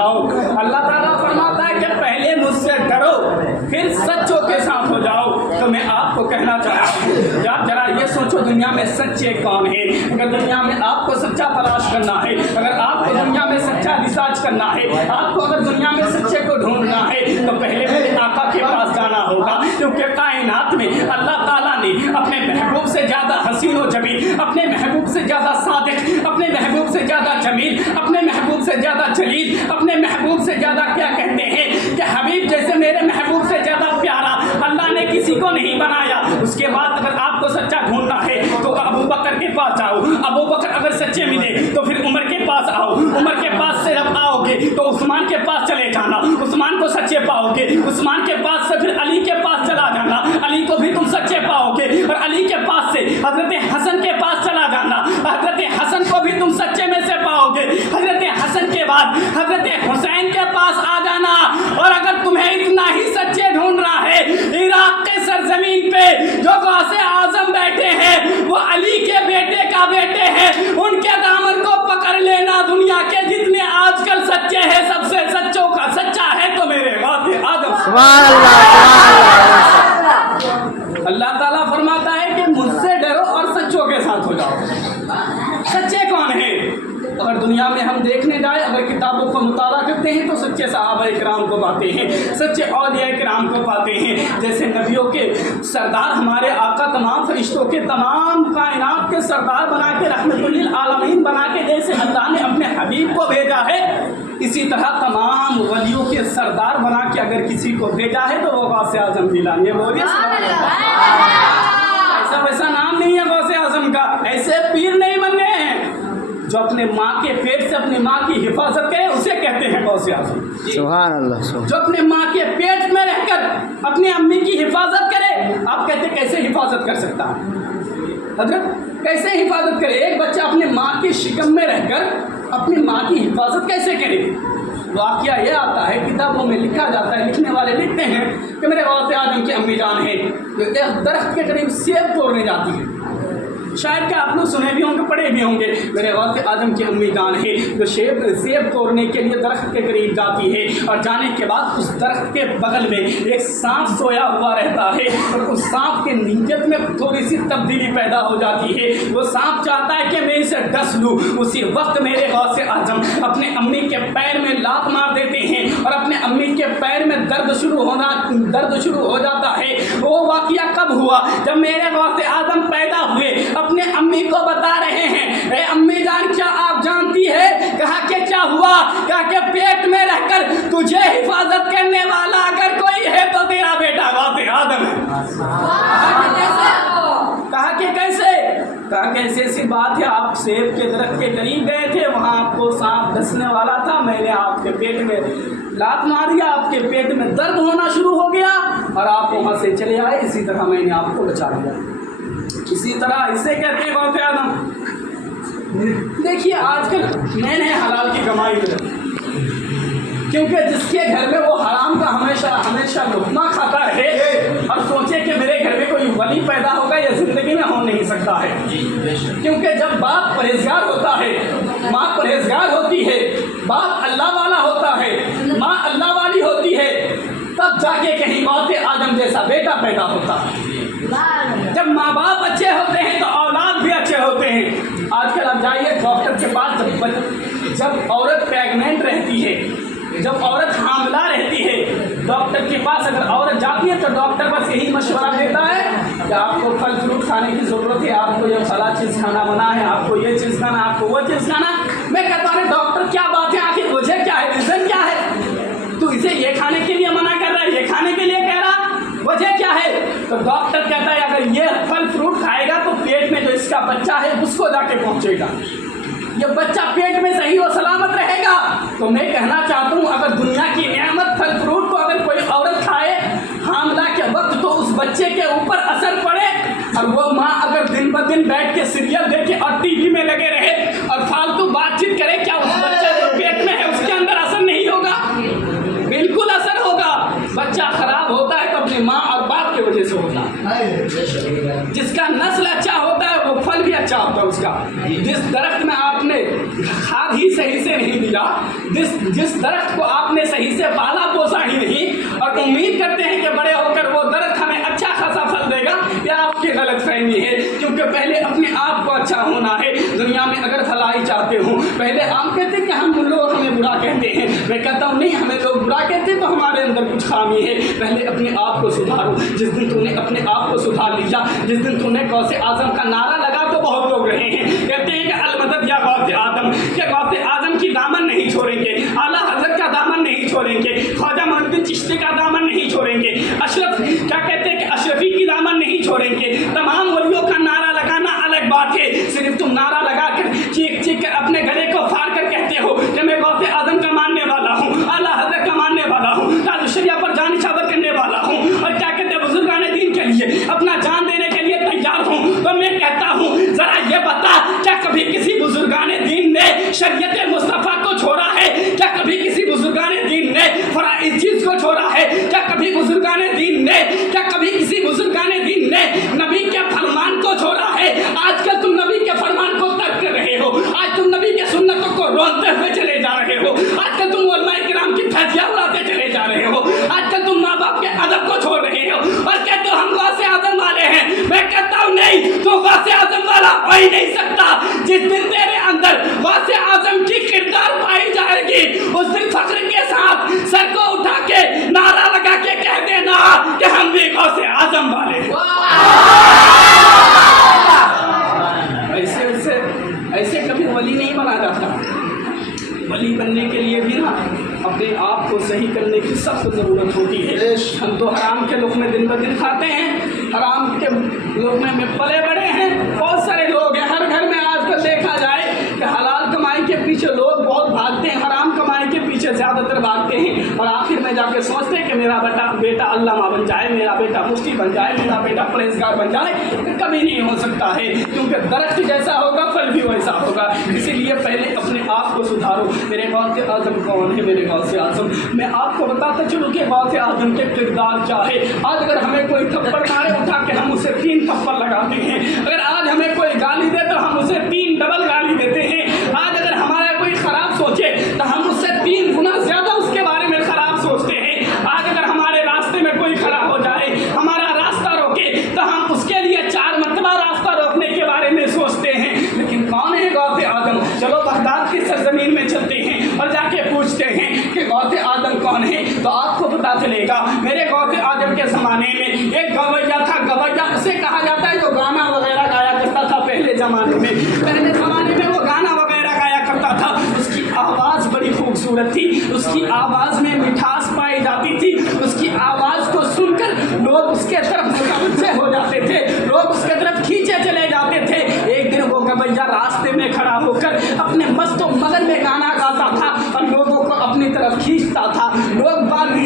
जाओ। अल्लाह ताला फरमाता है कि पहले मुझसे डरो फिर सच्चों के साथ हो जाओ। तो मैं आपको कहना चाहता हूँ आप जरा ये सोचो दुनिया में सच्चे कौन है। अगर दुनिया में आपको सच्चा तलाश करना है, अगर आपको दुनिया में सच्चा रिसर्च करना है, आपको अगर दुनिया में सच्चे को ढूंढना है तो पहले मेरे आका के पास जाना होगा। क्योंकि कायनात में अल्लाह ताला ने अपने महबूब से ज़्यादा हसीन व जमील, अपने महबूब से ज़्यादा सादिक, अपने महबूब से ज़्यादा जमील, अपने महबूब से ज़्यादा जलील, अपने महबूब से ज़्यादा क्या कहते हैं कि हबीब जैसे मेरे महबूब से ज़्यादा प्यारा अल्लाह ने किसी को नहीं बनाया। उसके बाद अगर आपको सच्चा ढूंढना है तो अबू बकर के पास जाओ। अबू बकर अगर सच्चे मिले तो फिर उमर के पास आओ। उमर के पास से जब आओगे तो उस्मान के पास चले जाना, उस्मान को सच्चे पाओगे। उस्मान के पास से फिर अली के पास चला जाना, अली को भी तुम सच्चे पाओगे। और अली के पास से हजरत हसन के पास चला जाना, हजरत हसन को भी तुम सच्चे में से पाओगे। हजरत हसन के बाद हजरत हुसैन के पास आ जाना। और अगर तुम्हें इतना ही सच्चे ढूंढना है, इराक के सरजमीन पे जो गौसे आजम बैठे हैं वो अली के बेटे का बेटे हैं, उनके दामन को पकड़ लेना। दुनिया के जितने आजकल सच्चे हैं सबसे सच्चों का सच्चा है तो मेरे गौसे आजम। सुभान अल्लाह। अल्लाह ताला फरमाता है कि मुझसे डरो और सच्चों के साथ हो जाओ। सच्चे कौन है? अगर दुनिया में हम देखने जाए, अगर किताबों का मुताला करते हैं तो सच्चे सहाबा इकराम को पाते हैं, सच्चे औलिया इकराम को पाते हैं। जैसे नबियों के सरदार हमारे आका तमाम फरिश्तों के तमाम कायनात के सरदार बना के रहमतुल्लिल आलमीन बना के जैसे अल्लाह ने अपने हबीब को भेजा है, इसी तरह तमाम वलियों के सरदार बना के अगर किसी को भेजा है तो वो गौसे आजम गिलानी बोलिए। ऐसा वैसा नाम नहीं है गौसे आजम का, ऐसे पीर नहीं बन गए हैं। जो अपने माँ के पेट से अपनी माँ की हिफाजत करे उसे कहते हैं गौसे आजम। सुभान अल्लाह। जो अपने माँ के पेट में रहकर अपनी अम्मी की हिफाजत करे, आप कहते कैसे हिफाजत कर सकता है हजरत? कैसे हिफाजत करे? एक बच्चा अपने माँ की शिकम में रहकर अपनी माँ की हिफाजत कैसे करे? वाक़या ये आता है, किताबों में लिखा जाता है, लिखने वाले लिखते हैं कि मेरे गौसे आजम की अम्मी जान है तो एक दरख्त के करीब सेब तोड़ने जाती है। शायद कि आप लोग सुने भी होंगे, पढ़े भी होंगे। मेरे गौसे आजम की अम्मी जान है जो सेब तोड़ने के लिए दरख्त के करीब जाती है और जाने के बाद उस दरख्त के बगल में एक सांप सोया हुआ रहता है और उस सांप के नीयत में थोड़ी सी तब्दीली पैदा हो जाती है। वो सांप चाहता है कि मैं इसे डस लूँ। उसी वक्त मेरे गौसे आजम अपने अम्मी के पैर में लात मार देते हैं और अपने अम्मी के पैर में दर्द शुरू हो जाता है। वो वाक़या कब हुआ? जब मेरे गौसे आजम पैदा हुए अपने अम्मी को बता रहे हैं, ए अम्मी जान क्या आप जानती है? कहा कि क्या हुआ? कहा कि पेट में रहकर तुझे हिफाजत करने वाला अगर कोई है तो तेरा बेटा गौसे आजम है। कहा कि कैसे? कहा कि ऐसी बात है, आप सेब के दरख्त के करीब गए थे, वहाँ आपको सांप डसने वाला था, मैंने आपके पेट में लात मार दिया, आपके पेट में दर्द होना शुरू हो गया और आप वहाँ से चले आए, इसी तरह मैंने आपको बचा लिया। इसी तरह इसे कहते हैं गौसे आजम। देखिए आजकल नए नए हलाल की कमाई हो रही, क्योंकि जिसके घर में वो हराम का हमेशा लुकमा खाता है और सोचे कि मेरे घर में कोई वली पैदा होगा, ये जिंदगी में हो नहीं सकता है। क्योंकि जब बाप परहेजगार होता है, माँ परहेजगार होती है, बाप अल्लाह वाला होता है, माँ अल्लाह वाली होती है, तब जाके कहीं गौसे आजम जैसा बेटा पैदा होता है। जब माँ बाप अच्छे होते हैं तो औलाद भी अच्छे होते हैं। आजकल आप जाइए डॉक्टर के पास, जब औरत प्रेग्नेंट रहती है, जब औरत हामला रहती है, डॉक्टर के पास अगर औरत जाती है तो डॉक्टर बस यही मशवरा देता है कि आपको फल फ्रूट खाने की ज़रूरत है, आपको ये फला चीज़ खाना मना है, आपको ये चीज़ खाना, आपको वो चीज़ खाना। मैं कहता हूँ डॉक्टर क्या बात है, आखिर वजह क्या है, रीज़न क्या है? तू इसे ये खाने के लिए मना कर रहा है, ये खाने के लिए कह रहा, वजह क्या है? तो डॉक्टर कहता है अगर ये फल फ्रूट खाएगा तो पेट में जो इसका बच्चा है उसको जाके पहुंचेगा, ये बच्चा पेट में सही और सलामत रहेगा। तो मैं कहना चाहता हूँ अगर दुनिया की नेमत फल फ्रूट को अगर कोई औरत खाए हामला के वक्त तो उस बच्चे के ऊपर असर पड़े, और वो माँ अगर दिन ब दिन बैठ के सीरियल देखे और टीवी में लगे रहे और फालतू बातचीत करे, क्या उस बच्चे जो पेट में है उसके अंदर असर नहीं होगा? बिल्कुल असर होगा। बच्चा खराब होता है तो अपनी माँ और बाप की वजह से होता है। जिसका नस्ल अच्छा होता है वो फल भी अच्छा होता है उसका। जिस दरख्त में आपने खाद ही सही से नहीं दिया, जिस दरख्त को आपने सही से पाला पोसा ही नहीं और उम्मीद करते हैं कि बड़े होकर वो दरख्त हमें अच्छा खासा फल देगा, या आपकी गलत फहमी है। क्योंकि पहले अपने आप को अच्छा होना है। दुनिया में अगर भलाई चाहते हो, पहले आप कहते हैं कि हम लोग हमें बुरा कहते हैं, मैं कहता हूँ नहीं, हमें लोग बुरा कहते हैं तो हमारे अंदर कुछ खामी है। पहले अपने आप को सुधारो। जिस दिन तूने अपने आप को सुधार लिया, जिस दिन तूने गौसे आजम का नारा लगा, तो बहुत लोग रहे हैं कहते हैं कि अलमदद या गौसे आजम, क्या गौसे आजम की दामन नहीं छोड़ेंगे, आला हजरत का दामन नहीं छोड़ेंगे, ख्वाजा मोइनुद्दीन चिश्ती का दामन नहीं छोड़ेंगे, अशरफ क्या कहते हैं कि अशरफी की दामन नहीं छोड़ेंगे। तमाम वलियों का नारा लगाना अलग बात है। सिर्फ तुम नारा लगा कर चीख चीख कर अपने गले को फाड़ कर कहते हो कि मैं गौसे आजम का मानने वाला हूँ, आला हजरत का मानने वाला हूँ, ताजुश्शरिया पर जान निछावर करने वाला हूँ, और क्या कहते हैं बुजुर्गाने दीन के लिए अपना जान देने के लिए तैयार हूँ। तो मैं कहता हूँ जरा ये बता, क्या कभी किसी बुजुर्गाने दीन ने शरीयत मुस्तफा को छोड़ा है? क्या कभी किसी बुजुर्गाने दीन ने फराइज चीज को छोड़ा है? क्या कभी बुजुर्गाने दीन ने, क्या कभी किसी बुजुर्गाने दीन ने नबी के फरमान को छोड़ा है? आजकल तुम नबी के फरमान को तर्क कर रहे हो, आज तुम नबी के सुन्नतों को रोकते हुए चले जा रहे हो, आजकल तुम उलमाए किराम की फैजिया उड़ाते चले जा रहे हो, आजकल तुम माँ बाप के अदब को छोड़ रहे हो और कहते हो हम गौसे आजम वाले हैं। मैं कहता हूँ नहीं, तू गौसे आजम वाला हो ही नहीं सकता। जिस दिन तेरे अंदर गौसे आजम की किरदार पाई जाएगी, उस दिन फख्र के साथ सर को उठा के नारा लगा के कह देना कि हम भी गौसे आजम वाले हैं। ऐसे कभी वली नहीं बना जाता। वली बनने के लिए भी ना अपने आप को सही करने की सख्त ज़रूरत होती है। हम तो हराम के लुक़मे दिन ब दिन खाते हैं, हराम के लुक़मे में पले बड़े हैं। बहुत सारे लोग हैं, हर घर में आजकल देखा जाए कि हलाल कमाई के पीछे लोग बहुत भागते हैं, हराम कमाई के पीछे ज़्यादातर भागते हैं, और आखिर में जाके सोचते हैं कि मेरा बेटा अल्लामा बन जाए, मेरा बेटा मुफ्ती बन जाए, मेरा बेटा परहेज़गार बन जाए। कभी नहीं हो सकता है, क्योंकि दरख्त जैसा होगा फल भी वैसा होगा। इसीलिए पहले अपने आप को सुधारो। मेरे गौसे आजम कौन है? मेरे गौसे आजम, मैं आपको बताता चलूँ कि गौसे आजम के किरदार क्या है। आज अगर हमें कोई थप्पड़ मारे उठा के हम उसे 3 थप्पड़ लगाते हैं, अगर आज हमें कोई गाली दे तो हम उसे 3 डबल गाली देते हैं। आज अगर हमारा कोई खराब सोचे तो हम उससे 3 गुना ज्यादा उसके बारे में खराब सोचते हैं। आज अगर हमारे रास्ते में कोई खड़ा हो जाए, हमारा रास्ता रोके, तो हम उसके लिए 4 मरतबा रास्ता रोकने के बारे में सोचते हैं। लेकिन कौन है गौसे आजम? चलो बगदाद की सरजमीन में चलते हैं और जाके पूछते हैं कि गौसे आजम कौन है, तो आपको पता चलेगा। मेरे गौसे आजम के ज़माने में एक गवैया था। गवैया उसे कहा जाता है जो गाना वगैरह गाया करता था पहले ज़माने में। पहले ज़माने में वो गाना वगैरह गाया करता था। उसकी आवाज़ बड़ी खूबसूरत थी, उसकी आवाज़ में मिठास पाई जाती थी। उसकी आवाज़ को सुनकर लोग उसके तरफ मुतवज्जे हो जाते थे, लोग उसके तरफ खींचे चले जाते थे। एक दिन वो गवैया रास्ते में खड़ा होकर अपने मस्त मगन में गाना गाता था और लोगों को अपनी तरफ खींचता था। लोग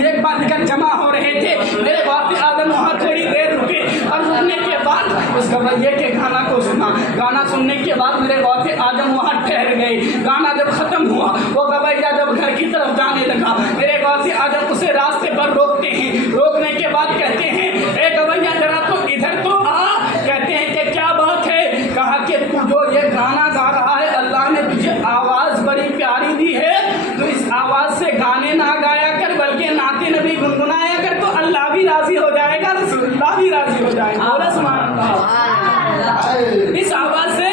एक बार निकल जमा हो रहे थे। मेरे गौसे आजम वहाँ थोड़ी देर रुके और रुकने के बाद उस गवैये के गाना को सुना। गाना सुनने के बाद मेरे गौसे आजम वहाँ ठहर गए। गाना जब खत्म हुआ, वो गवैया जब घर की तरफ जाने लगा, मेरे गौसे आजम उसे रास्ते पर रोकते हैं। रोकने के बाद कहते हैं, ए गवैया जरा तो इधर तो आ। कहते हैं कि क्या बात है? कहा कि तू जो ये गाना गा रहा है, अल्लाह ने तुझे आवाज़ बड़ी प्यारी दी है, तो इस आवाज़ से गाने ना गाया कर, बल्कि नाते नबी गुनगुनाया कर, तो अल्लाह भी राज़ी हो जाएगा, रसूलुल्लाह भी राज़ी हो जाएगा। बोला सुभान अल्लाह। इस आवाज़ से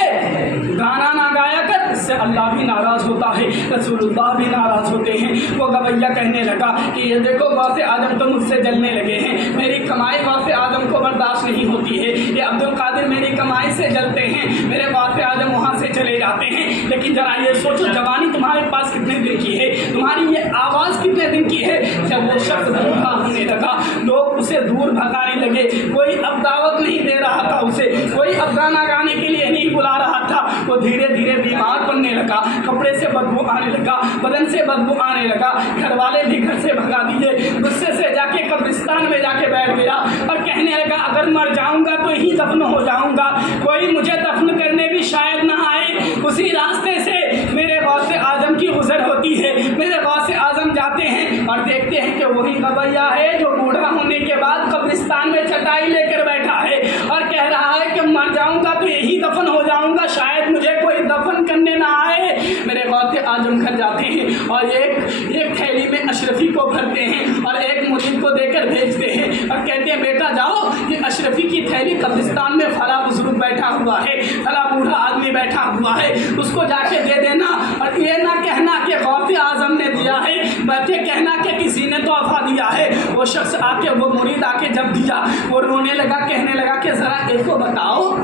गाना ना गाया कर, इससे अल्लाह भी नाराज़ होता है, रसूलुल्लाह भी नाराज़ होते हैं। वो गवैया कहने लगा कि ये देखो गौसे आजम तो मुझसे जलने लगे हैं, मेरी कमाई गौसे आजम को बर्दाश्त नहीं होती है। ये अब्दुल कादिर मेरी कमाई से जलते हैं, मेरे गौसे आजम वहाँ से चले जाते हैं। लेकिन जरा ये सोचो, जवानी तुम्हारे पास कितने दिन की है, तुम्हारी ये आवाज़ कितने दिन की है। जब वो शख्स बूढ़ा होने लगा, लोग उसे दूर भगाने लगे। कोई अब दावत नहीं दे रहा था उसे, कोई अब गाना गाने के लिए नहीं बुला रहा था। वो धीरे धीरे बीमार पड़ने लगा, कपड़े से बदबू आने लगा, बदन से बदबू आने लगा। घर वाले भी घर से भगा दिए। गुस्से से जाके कब्रिस्तान में जाके बैठ गया और कहने लगा, अगर मर जाऊंगा तो ही दफन हो जाऊंगा, कोई मुझे दफन करने भी शायद ना आए। उसी रास्ते से मेरे गौसे आजम की गुजर होती है। मेरे गौसे आजम जाते हैं और देखते हैं कि वही गवैया है जो बूढ़ा होने के बाद कब्रिस्तान में चटाई लेकर बैठा है और कह रहा है कि मर जाऊंगा तो यही दफन हो जाऊंगा, शायद मुझे कोई दफन करने ना आए। میرے غوث اعظم گھر جاتے ہیں اور ایک تھیلی میں اشرفی کو بھرتے ہیں اور ایک مرید کو دے کر بھیجتے ہیں اور کہتے ہیں بیٹا جاؤ یہ اشرفی کی تھیلی قبرستان میں فلاں بزرگ بیٹھا ہوا ہے، فلاں بوڑھا آدمی بیٹھا ہوا ہے، اس کو جا کے دے دینا اور یہ نہ کہنا کہ غوث اعظم نے دیا ہے، بلکہ کہنا کہ کسی نے تحفہ دیا ہے۔ وہ شخص آ کے، وہ مرید آ کے جب دیا وہ رونے لگا، کہنے لگا کہ ذرا ایک کو بتاؤ،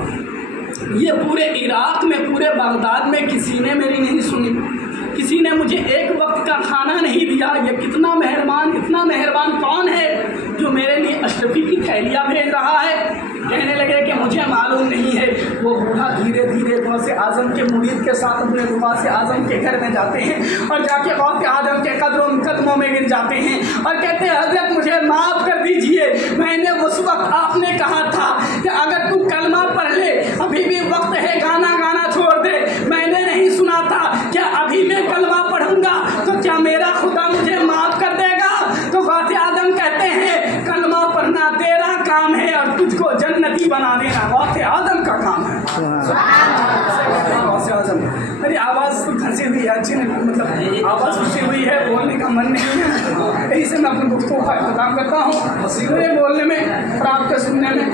یہ پورے عراق میں، پورے بغداد میں کسی نے میری نہیں سنی، کسی نے مجھے ایک وقت کا کھانا نہیں دیا، یہ کتنا مہربان، اتنا مہربان کون ہے جو میرے لیے اشرفی کی تھیلیاں بھیج رہا ہے؟ کہنے لگے کہ مجھے معلوم نہیں ہے۔ وہ بوڑھا دھیرے دھیرے غوث اعظم کے مرید کے ساتھ اپنے غوث اعظم کے گھر میں جاتے ہیں اور جا کے غوث اعظم کے قدموں میں گر جاتے ہیں اور کہتے ہیں حضرت مجھے معاف کر دیجئے، میں نے اس وقت آپ نے کہا تھا کہ اگر تو کلمہ پڑھ لے ابھی بھی وقت ہے، گانا چھوڑ دے، میں نے نہیں سنا تھا کہ ابھی میں کلمہ پڑھوں گا تو کیا میرا خدا مجھے معاف کر دے گا؟ تو غوث اعظم کہتے ہیں کلمہ پڑھنا تیرا کام ہے اور تجھ کو جنتی بنا دینا غوث اعظم کا کام ہے۔ غوث اعظم میری آواز پھنسی ہوئی ہے، اچھی نہیں، مطلب آواز پھنسی ہوئی ہے، بولنے کا من نہیں ہے، یہی سے میں اپنی گفتگو کا اختتام کرتا ہوں، میرے بولنے میں اور آپ کے سننے میں